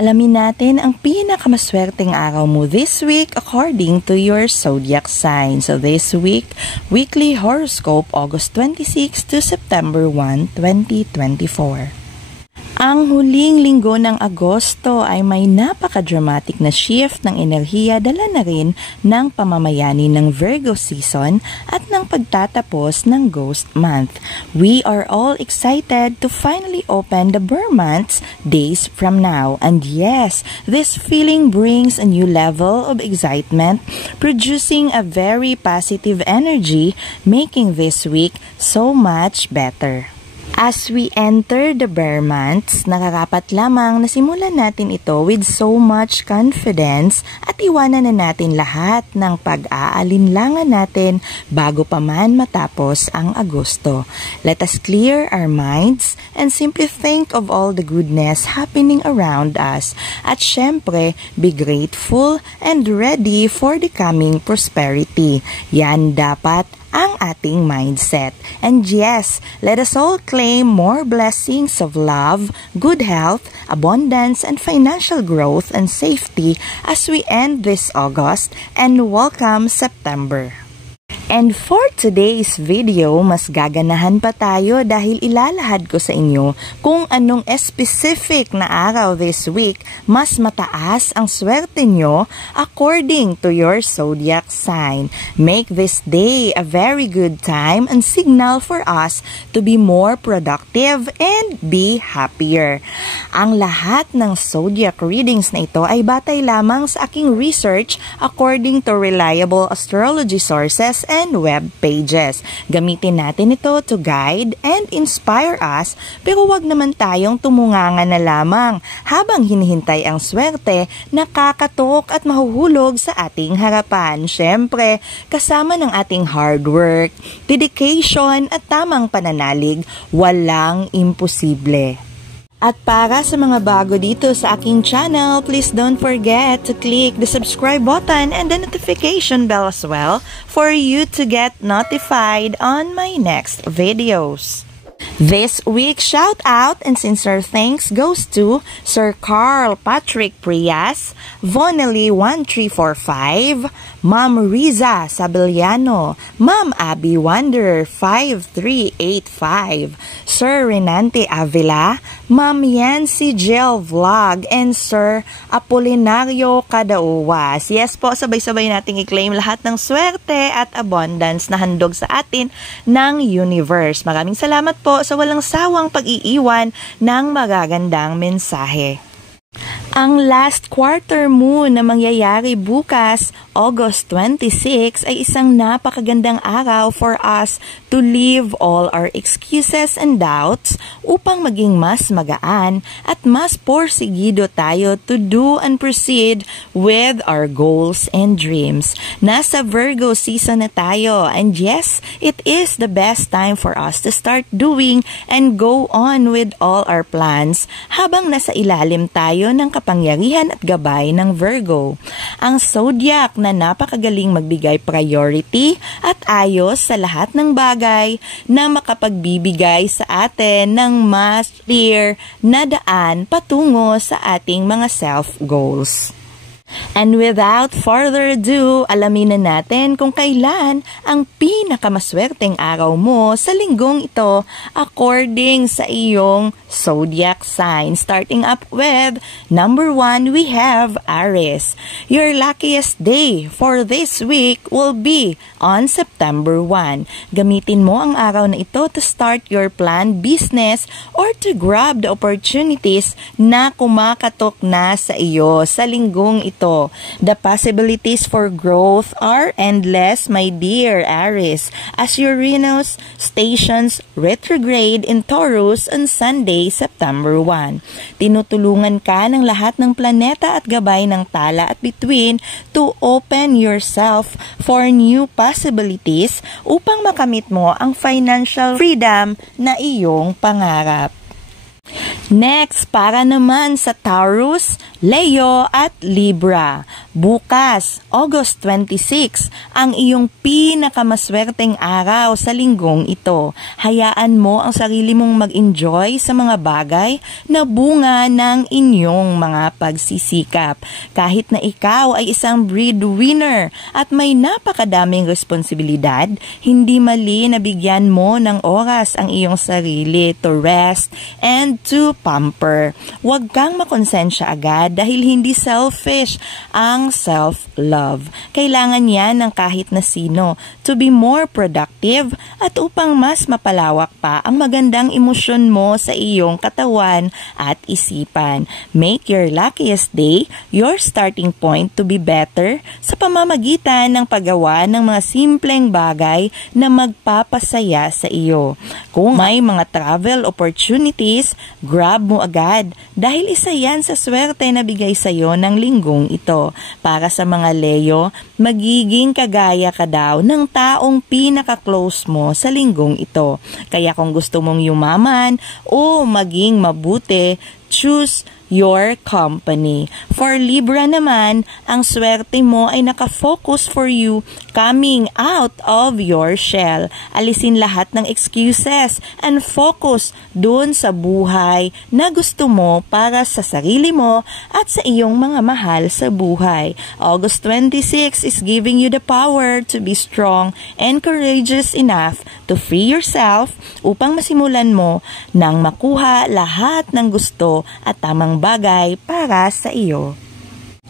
Alamin natin ang pinakamaswerteng araw mo this week according to your zodiac sign. So this week, weekly horoscope August 26 to September 1, 2024. Ang huling linggo ng Agosto ay may napaka-dramatic na shift ng enerhiya dala na rin ng pamamayani ng Virgo season at ng pagtatapos ng Ghost Month. We are all excited to finally open the Burr months days from now. And yes, this feeling brings a new level of excitement, producing a very positive energy, making this week so much better. As we enter the Burr months, nakarapat lamang na simulan natin ito with so much confidence at iwanan na natin lahat ng pag-aalinlangan natin bago pa man matapos ang Agosto. Let us clear our minds and simply think of all the goodness happening around us at syempre be grateful and ready for the coming prosperity. Yan dapat ang ating mindset. And yes, let us all claim more blessings of love, good health, abundance, and financial growth and safety as we end this August and welcome September. And for today's video, mas gaganahan pa tayo dahil ilalahad ko sa inyo kung anong specific na araw this week mas mataas ang swerte nyo according to your zodiac sign. Make this day a very good time and signal for us to be more productive and be happier. Ang lahat ng zodiac readings na ito ay batay lamang sa aking research according to reliable astrology sources and web pages. Gamitin natin ito to guide and inspire us, pero wag naman tayong tumunganga na lamang habang hinihintay ang swerte na kakatok at mahuhulog sa ating harapan. Syempre, kasama ng ating hard work, dedication at tamang pananalig, walang imposible. At para sa mga bago dito sa aking channel, please don't forget to click the subscribe button and the notification bell as well for you to get notified on my next videos. This week, shout out and sincere thanks goes to Sir Carl Patrick Prias, Vonelli 1345, Ma'am Riza Sabeliano, Ma'am Abby Wanderer 5385, Sir Renante Avila, Ma'am Yancy Jill Vlog, and Sir Apolinario Cadauwas. Yes po, sabay-sabay nating i-claim lahat ng swerte at abundance na handog sa atin ng universe. Maraming salamat po sa walang sawang pag-iiwan ng magagandang mensahe. Ang last quarter moon na mangyayari bukas, August 26, ay isang napakagandang araw for us to leave all our excuses and doubts upang maging mas magaan at mas porsigido tayo to do and proceed with our goals and dreams. Nasa Virgo season na tayo, and yes, it is the best time for us to start doing and go on with all our plans habang nasa ilalim tayo ng kapangyarihan at gabay ng Virgo. Ang zodiac na napakagaling magbigay priority at ayos sa lahat ng bagay na makapagbibigay sa atin ng mas clear na daan patungo sa ating mga self-goals. And without further ado, alamin na natin kung kailan ang pinakamaswerteng araw mo sa linggong ito according sa iyong zodiac sign. Starting up with number 1, we have Aries. Your luckiest day for this week will be on September 1. Gamitin mo ang araw na ito to start your planned business or to grab the opportunities na kumakatok na sa iyo sa linggong ito. The possibilities for growth are endless, my dear Aries, as Uranus stations retrograde in Taurus on Sunday, September 1. Tinutulungan ka ng lahat ng planeta at gabay ng tala at bituin to open yourself for new possibilities upang makamit mo ang financial freedom na iyong pangarap. Next, para naman sa Taurus, Leo at Libra. Bukas, August 26, ang iyong pinakamaswerteng araw sa linggong ito. Hayaan mo ang sarili mong mag-enjoy sa mga bagay na bunga ng inyong mga pagsisikap. Kahit na ikaw ay isang breadwinner at may napakadaming responsibilidad, hindi mali na bigyan mo ng oras ang iyong sarili to rest and to pamper. Huwag kang makonsensya agad dahil hindi selfish ang self-love. Kailangan yan ng kahit na sino to be more productive at upang mas mapalawak pa ang magandang emosyon mo sa iyong katawan at isipan. Make your luckiest day your starting point to be better sa pamamagitan ng paggawa ng mga simpleng bagay na magpapasaya sa iyo. Kung may mga travel opportunities, grab mo agad dahil isa yan sa swerte na bigay sa iyo ng linggong ito. Para sa mga Leo, magiging kagaya ka daw ng taong pinaka-close mo sa linggong ito. Kaya kung gusto mong yumaman o maging mabuti, choose your company. For Libra naman, ang swerte mo ay nakafocus for you coming out of your shell. Alisin lahat ng excuses and focus dun sa buhay na gusto mo para sa sarili mo at sa iyong mga mahal sa buhay. August 26 is giving you the power to be strong and courageous enough to free yourself upang masimulan mo nang makuha lahat ng gusto at tamang bagay para sa iyo.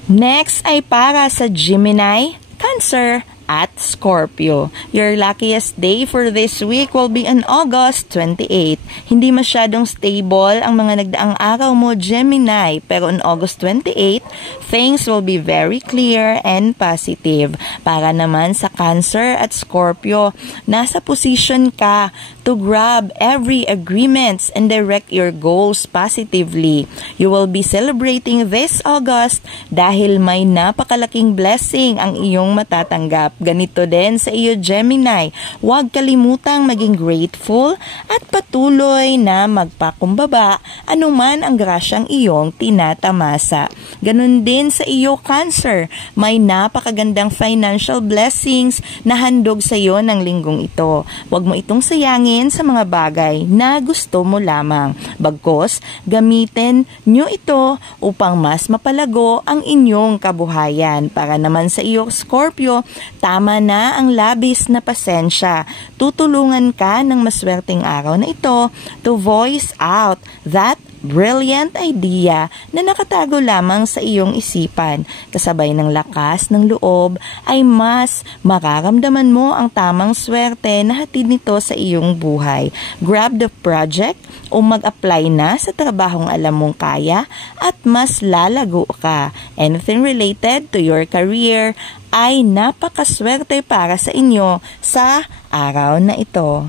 Next ay para sa Gemini, Cancer, at Scorpio. Your luckiest day for this week will be on August 28. Hindi masyadong stable ang mga nagdaang araw mo, Gemini, pero on August 28, things will be very clear and positive. Para naman sa Cancer at Scorpio, nasa position ka to grab every agreements and direct your goals positively. You will be celebrating this August dahil may napakalaking blessing ang iyong matatanggap. Ganito din sa iyo, Gemini. Huwag kalimutang maging grateful at patuloy na magpakumbaba anuman ang grasyang iyong tinatamasa. Ganun din sa iyo, Cancer. May napakagandang financial blessings na handog sa iyo ng linggong ito. Huwag mo itong sayangin sa mga bagay na gusto mo lamang. Bagkus, gamitin nyo ito upang mas mapalago ang inyong kabuhayan. Para naman sa iyo, Scorpio, tama na ang labis na pasensya. Tutulungan ka ng maswerteng araw na ito to voice out that brilliant idea na nakatago lamang sa iyong isipan. Kasabay ng lakas ng loob ay mas mararamdaman mo ang tamang swerte na hatid nito sa iyong buhay. Grab the project o mag-apply na sa trabahong alam mong kaya at mas lalago ka. Anything related to your career ay napakaswerte para sa inyo sa araw na ito.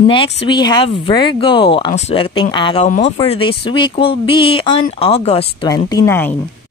Next, we have Virgo. Ang swerteng araw mo for this week will be on August 29.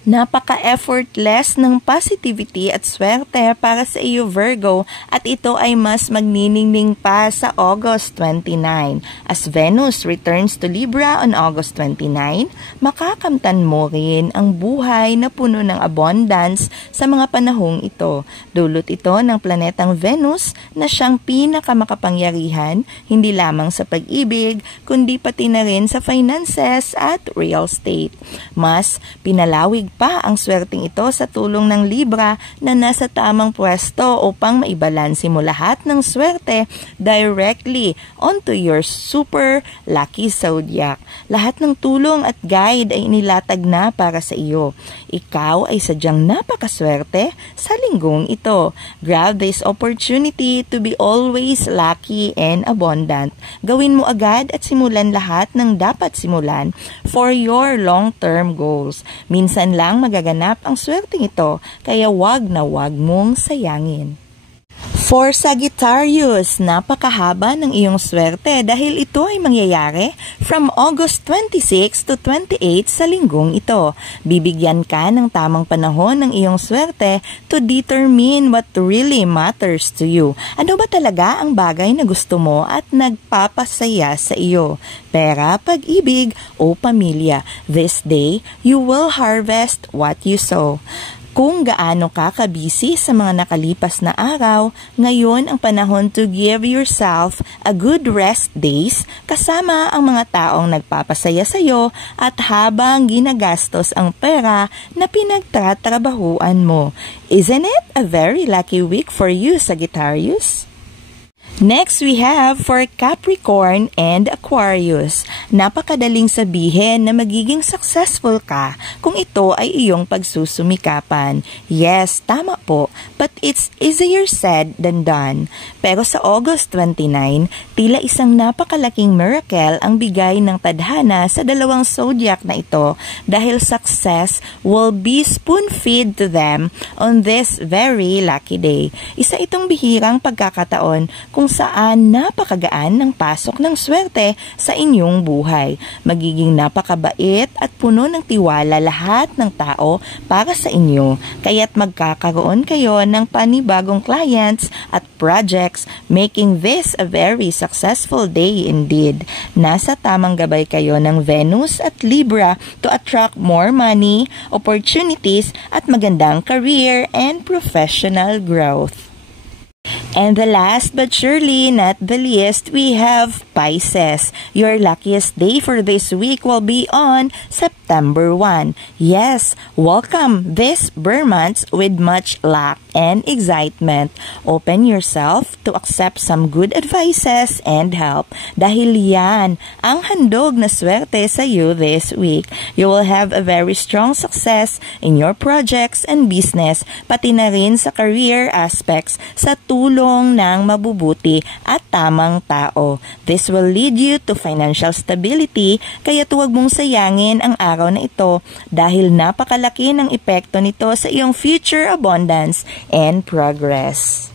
Napaka-effortless ng positivity at swerte para sa iyo, Virgo, at ito ay mas magniningning pa sa August 29. As Venus returns to Libra on August 29, makakamtan mo rin ang buhay na puno ng abundance sa mga panahong ito. Dulot ito ng planetang Venus na siyang pinakamakapangyarihan hindi lamang sa pag-ibig, kundi pati na rin sa finances at real estate. Mas pinalawig pa ang swerteng ito sa tulong ng Libra na nasa tamang pwesto upang maibalanse mo lahat ng swerte directly onto your super lucky zodiac. Lahat ng tulong at guide ay inilatag na para sa iyo. Ikaw ay sadyang napakaswerte sa linggong ito. Grab this opportunity to be always lucky and abundant. Gawin mo agad at simulan lahat ng dapat simulan for your long-term goals. Minsan lang magaganap ang swerteng ito, kaya wag na wag mong sayangin. For Sagittarius, napakahaba ng iyong swerte dahil ito ay mangyayari from August 26 to 28 sa linggong ito. Bibigyan ka ng tamang panahon ng iyong swerte to determine what really matters to you. Ano ba talaga ang bagay na gusto mo at nagpapasaya sa iyo? Pera, pag-ibig o pamilya. This day, you will harvest what you sow. Kung gaano ka kabisi sa mga nakalipas na araw, ngayon ang panahon to give yourself a good rest days kasama ang mga taong nagpapasaya sa iyo at habang ginagastos ang pera na pinagtatrabahuan mo. Isn't it a very lucky week for you, Sagittarius? Next, we have for Capricorn and Aquarius. Napakadaling sabihin na magiging successful ka kung ito ay iyong pagsusumikapan. Yes, tama po, but it's easier said than done. Pero sa August 29, tila isang napakalaking miracle ang bigay ng tadhana sa dalawang zodiac na ito dahil success will be spoon-fed to them on this very lucky day. Isa itong bihirang pagkakataon kung saan napakagaan ng pasok ng swerte sa inyong buhay. Magiging napakabait at puno ng tiwala lahat ng tao para sa inyo. Kaya't magkakaroon kayo ng panibagong clients at projects, making this a very successful day indeed. Nasa tamang gabay kayo ng Venus at Libra to attract more money, opportunities at magandang career and professional growth. And the last but surely not the least, we have Pisces. Your luckiest day for this week will be on September 1. Yes, welcome this Burr month with much luck and excitement. Open yourself to accept some good advices and help dahil yan ang handog na swerte sa you this week. You will have a very strong success in your projects and business, pati na rin sa career aspects sa tulong ng mabubuti at tamang tao. This will lead you to financial stability, kaya huwag mong sayangin ang araw na ito dahil napakalaki ng epekto nito sa iyong future abundance and progress.